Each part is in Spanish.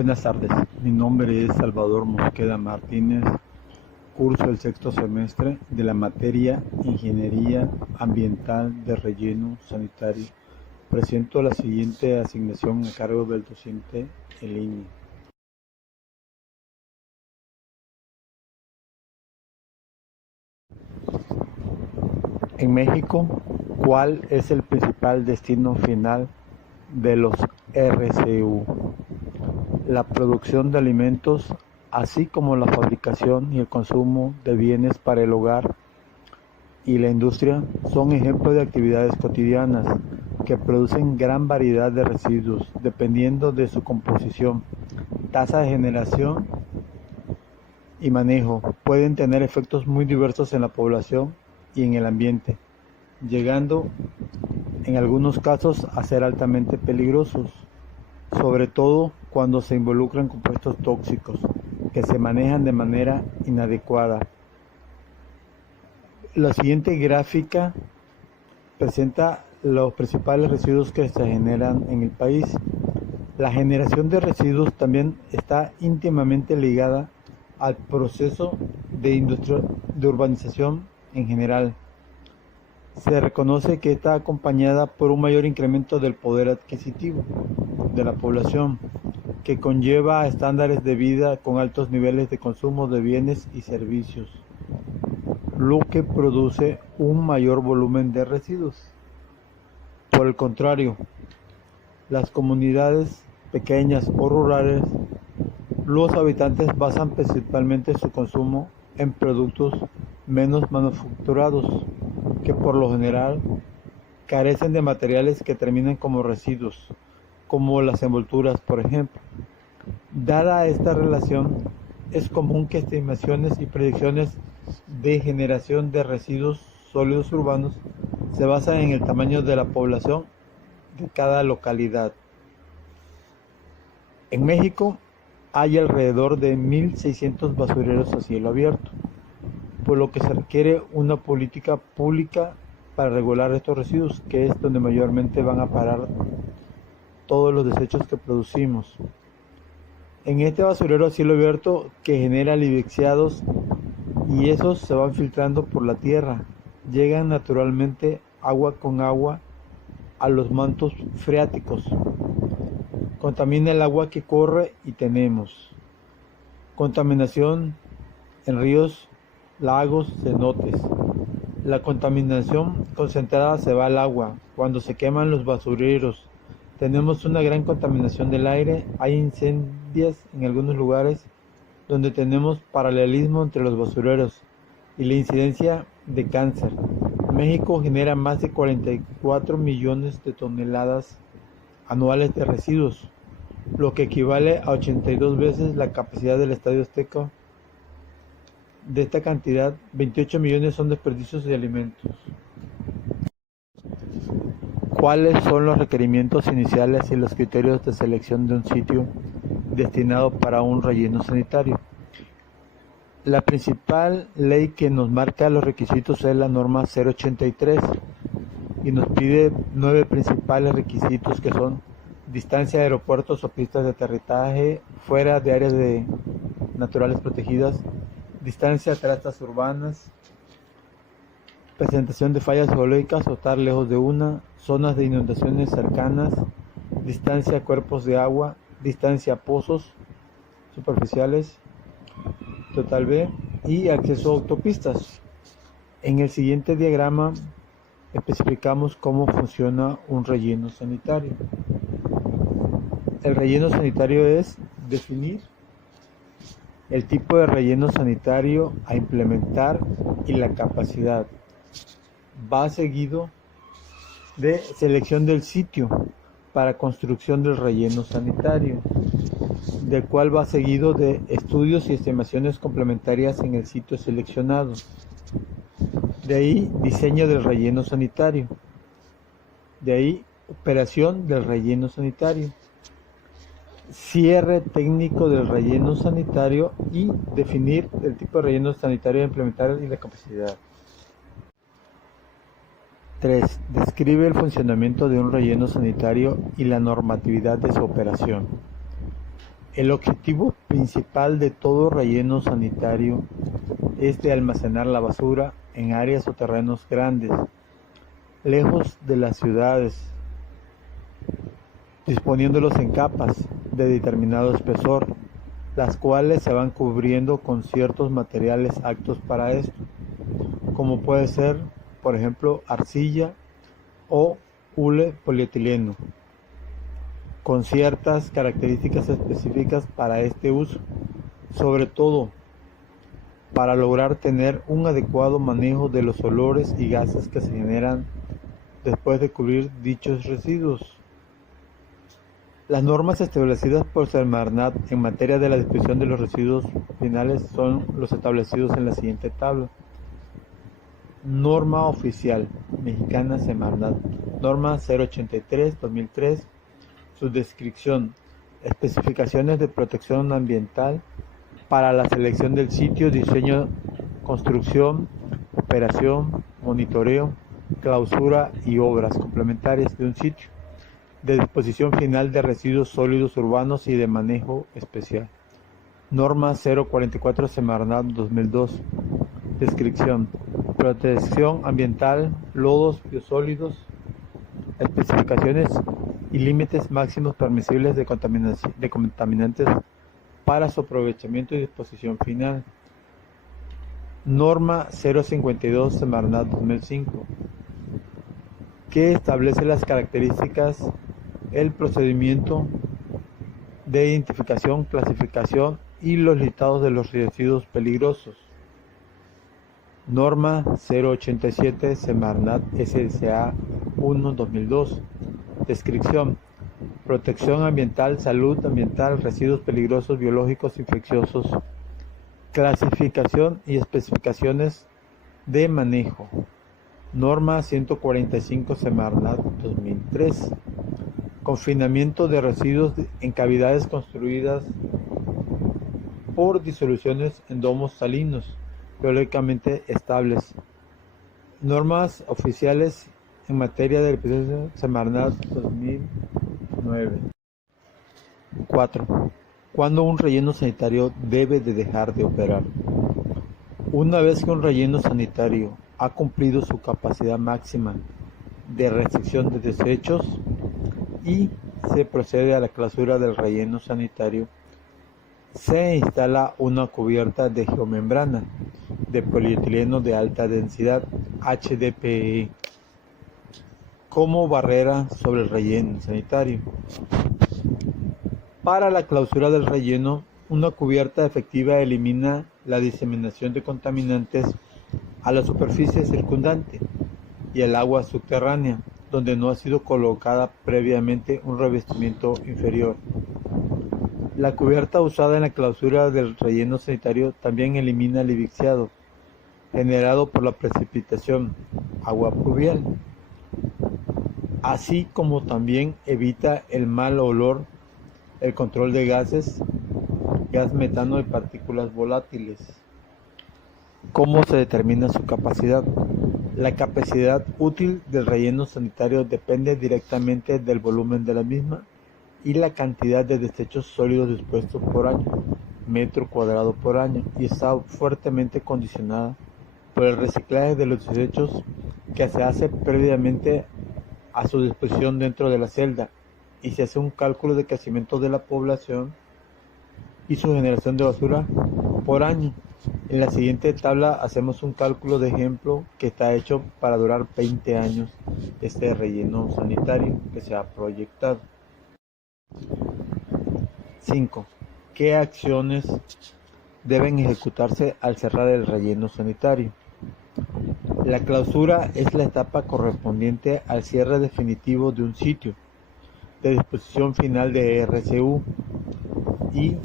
Buenas tardes, mi nombre es Salvador Mosqueda Martínez, curso el sexto semestre de la materia Ingeniería Ambiental de Relleno Sanitario. Presento la siguiente asignación a cargo del docente en línea. En México, ¿cuál es el principal destino final de los RCU? La producción de alimentos, así como la fabricación y el consumo de bienes para el hogar y la industria, son ejemplos de actividades cotidianas que producen gran variedad de residuos dependiendo de su composición, tasa de generación y manejo. Pueden tener efectos muy diversos en la población y en el ambiente, llegando en algunos casos a ser altamente peligrosos, sobre todo cuando se involucran compuestos tóxicos que se manejan de manera inadecuada. La siguiente gráfica presenta los principales residuos que se generan en el país. La generación de residuos también está íntimamente ligada al proceso de urbanización en general. Se reconoce que está acompañada por un mayor incremento del poder adquisitivo de la población, que conlleva a estándares de vida con altos niveles de consumo de bienes y servicios, lo que produce un mayor volumen de residuos. Por el contrario, las comunidades pequeñas o rurales, los habitantes basan principalmente su consumo en productos menos manufacturados, que por lo general carecen de materiales que terminan como residuos, como las envolturas, por ejemplo. Dada esta relación, es común que estimaciones y predicciones de generación de residuos sólidos urbanos se basan en el tamaño de la población de cada localidad. En México hay alrededor de 1.600 basureros a cielo abierto, por lo que se requiere una política pública para regular estos residuos, que es donde mayormente van a parar todos los desechos que producimos. En este basurero a cielo abierto que genera lixiviados, y esos se van filtrando por la tierra, llegan naturalmente agua con agua a los mantos freáticos, contamina el agua que corre y tenemos contaminación en ríos, lagos, cenotes. La contaminación concentrada se va al agua cuando se queman los basureros. Tenemos una gran contaminación del aire, hay incendios en algunos lugares donde tenemos paralelismo entre los basureros y la incidencia de cáncer. México genera más de 44 millones de toneladas anuales de residuos, lo que equivale a 82 veces la capacidad del Estadio Azteca. De esta cantidad, 28 millones son desperdicios de alimentos. ¿Cuáles son los requerimientos iniciales y los criterios de selección de un sitio destinado para un relleno sanitario? La principal ley que nos marca los requisitos es la norma 083 y nos pide 9 principales requisitos, que son distancia de aeropuertos o pistas de aterrizaje fuera de áreas naturales protegidas, distancia de trazas urbanas, presentación de fallas geológicas o estar lejos de una, zonas de inundaciones cercanas, distancia a cuerpos de agua, distancia a pozos superficiales, total B, y acceso a autopistas. En el siguiente diagrama especificamos cómo funciona un relleno sanitario. El relleno sanitario es definir el tipo de relleno sanitario a implementar y la capacidad. Va seguido de selección del sitio para construcción del relleno sanitario, del cual va seguido de estudios y estimaciones complementarias en el sitio seleccionado. De ahí diseño del relleno sanitario. De ahí operación del relleno sanitario. Cierre técnico del relleno sanitario y definir el tipo de relleno sanitario a implementar y la capacidad. 3. Describe el funcionamiento de un relleno sanitario y la normatividad de su operación. El objetivo principal de todo relleno sanitario es de almacenar la basura en áreas o terrenos grandes, lejos de las ciudades, disponiéndolos en capas de determinado espesor, las cuales se van cubriendo con ciertos materiales aptos para esto, como puede ser, por ejemplo, arcilla o hule polietileno, con ciertas características específicas para este uso, sobre todo para lograr tener un adecuado manejo de los olores y gases que se generan después de cubrir dichos residuos. Las normas establecidas por Semarnat en materia de la disposición de los residuos finales son los establecidos en la siguiente tabla. Norma oficial mexicana Semarnat, norma 083-2003, su descripción, especificaciones de protección ambiental para la selección del sitio, diseño, construcción, operación, monitoreo, clausura y obras complementarias de un sitio de disposición final de residuos sólidos urbanos y de manejo especial. Norma 044 Semarnat 2002. Descripción: protección ambiental, lodos biosólidos, especificaciones y límites máximos permisibles de contaminantes para su aprovechamiento y disposición final. Norma 052 Semarnat 2005, que establece las características, el procedimiento de identificación, clasificación y los listados de los residuos peligrosos. Norma 087 Semarnat SSA 1 2002. Descripción: protección ambiental, salud ambiental, residuos peligrosos, biológicos, infecciosos, clasificación y especificaciones de manejo. Norma 145 Semarnat 2003. Confinamiento de residuos en cavidades construidas por disoluciones en domos salinos biológicamente estables. Normas oficiales en materia de limpieza Semarnat 2009. 4. ¿Cuándo un relleno sanitario debe de dejar de operar? Una vez que un relleno sanitario ha cumplido su capacidad máxima de recepción de desechos y se procede a la clausura del relleno sanitario, se instala una cubierta de geomembrana de polietileno de alta densidad HDPE como barrera sobre el relleno sanitario. Para la clausura del relleno, una cubierta efectiva elimina la diseminación de contaminantes a la superficie circundante y al agua subterránea, donde no ha sido colocada previamente un revestimiento inferior. La cubierta usada en la clausura del relleno sanitario también elimina el lixiviado generado por la precipitación, agua pluvial, así como también evita el mal olor, el control de gases, gas metano y partículas volátiles. ¿Cómo se determina su capacidad? La capacidad útil del relleno sanitario depende directamente del volumen de la misma y la cantidad de desechos sólidos dispuestos por año, metro cuadrado por año, y está fuertemente condicionada por el reciclaje de los desechos que se hace previamente a su disposición dentro de la celda, y se hace un cálculo de crecimiento de la población y su generación de basura por año. En la siguiente tabla hacemos un cálculo de ejemplo que está hecho para durar 20 años este relleno sanitario que se ha proyectado. 5. ¿Qué acciones deben ejecutarse al cerrar el relleno sanitario? La clausura es la etapa correspondiente al cierre definitivo de un sitio de disposición final de RCU y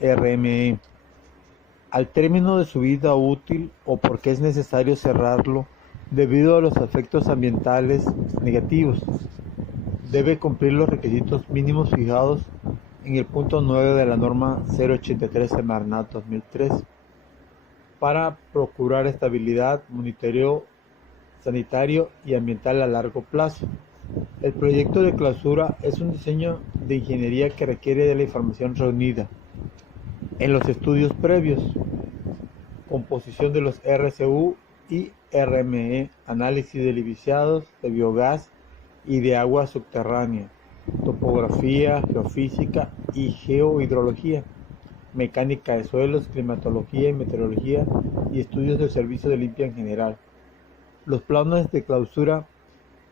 RME. Al término de su vida útil o porque es necesario cerrarlo debido a los efectos ambientales negativos, debe cumplir los requisitos mínimos fijados en el punto 9 de la norma 083 Semarnat 2003 para procurar estabilidad, monitoreo sanitario y ambiental a largo plazo. El proyecto de clausura es un diseño de ingeniería que requiere de la información reunida en los estudios previos, composición de los RCU y RME, análisis de lisiados, de biogás y de agua subterránea, topografía, geofísica y geohidrología, mecánica de suelos, climatología y meteorología y estudios del servicio de limpia en general. Los planes de clausura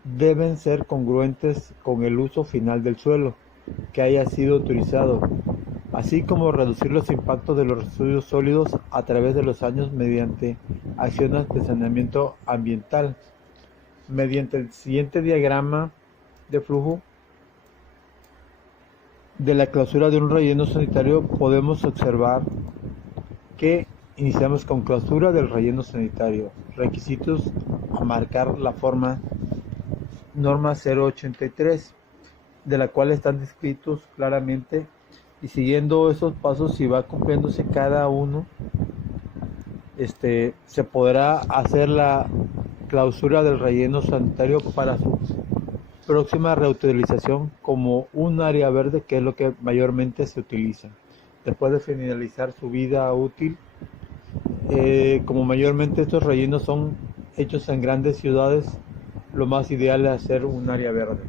deben ser congruentes con el uso final del suelo que haya sido utilizado, así como reducir los impactos de los residuos sólidos a través de los años mediante acciones de saneamiento ambiental. Mediante el siguiente diagrama de flujo de la clausura de un relleno sanitario podemos observar que iniciamos con clausura del relleno sanitario. Requisitos a marcar la forma norma 083, de la cual están descritos claramente, y siguiendo esos pasos, si va cumpliéndose cada uno, se podrá hacer la clausura del relleno sanitario para su próxima reutilización como un área verde, que es lo que mayormente se utiliza después de finalizar su vida útil. Como mayormente estos rellenos son hechos en grandes ciudades, lo más ideal es hacer un área verde.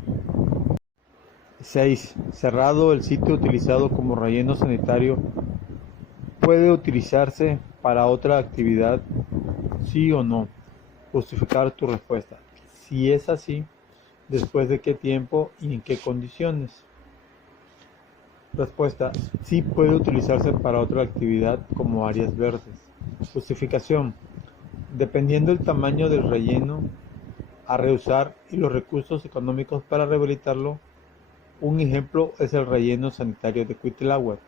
6. Cerrado, el sitio utilizado como relleno sanitario puede utilizarse para otra actividad, sí o no. Justificar tu respuesta. Si es así, ¿después de qué tiempo y en qué condiciones? Respuesta: sí puede utilizarse para otra actividad como áreas verdes. Justificación: dependiendo del tamaño del relleno a reusar y los recursos económicos para rehabilitarlo. Un ejemplo es el relleno sanitario de Cuitláhuac.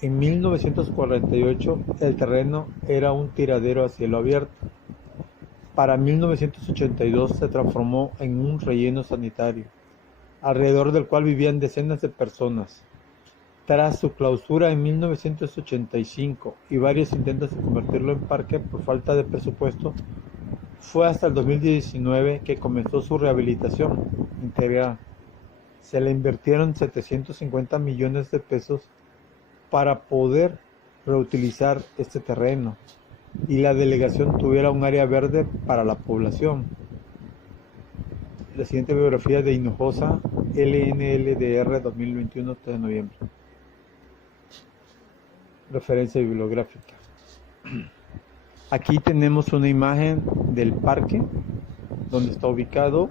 En 1948 el terreno era un tiradero a cielo abierto. Para 1982 se transformó en un relleno sanitario, alrededor del cual vivían decenas de personas. Tras su clausura en 1985 y varios intentos de convertirlo en parque por falta de presupuesto, fue hasta el 2019 que comenzó su rehabilitación integral. Se le invirtieron 750 millones de pesos para poder reutilizar este terreno y la delegación tuviera un área verde para la población. La siguiente biografía de Hinojosa, LNLDR 2021, 3 de noviembre. Referencia bibliográfica. Aquí tenemos una imagen del parque, donde está ubicado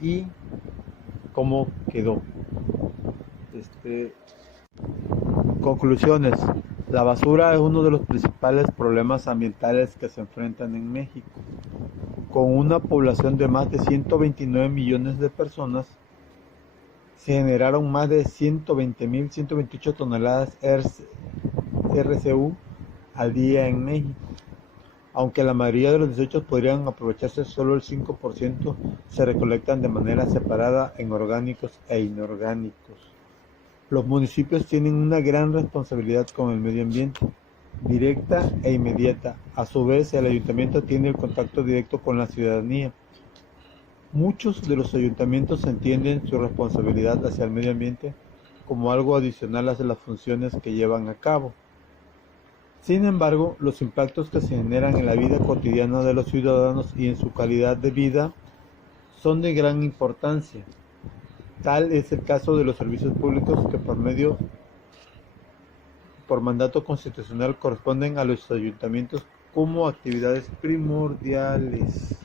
y cómo quedó. Conclusiones. La basura es uno de los principales problemas ambientales que se enfrentan en México. Con una población de más de 129 millones de personas, se generaron más de 120.128 toneladas RCU al día en México. Aunque la mayoría de los desechos podrían aprovecharse, solo el 5% se recolectan de manera separada en orgánicos e inorgánicos. Los municipios tienen una gran responsabilidad con el medio ambiente, directa e inmediata. A su vez, el ayuntamiento tiene el contacto directo con la ciudadanía. Muchos de los ayuntamientos entienden su responsabilidad hacia el medio ambiente como algo adicional a las funciones que llevan a cabo. Sin embargo, los impactos que se generan en la vida cotidiana de los ciudadanos y en su calidad de vida son de gran importancia. Tal es el caso de los servicios públicos que por mandato constitucional corresponden a los ayuntamientos como actividades primordiales.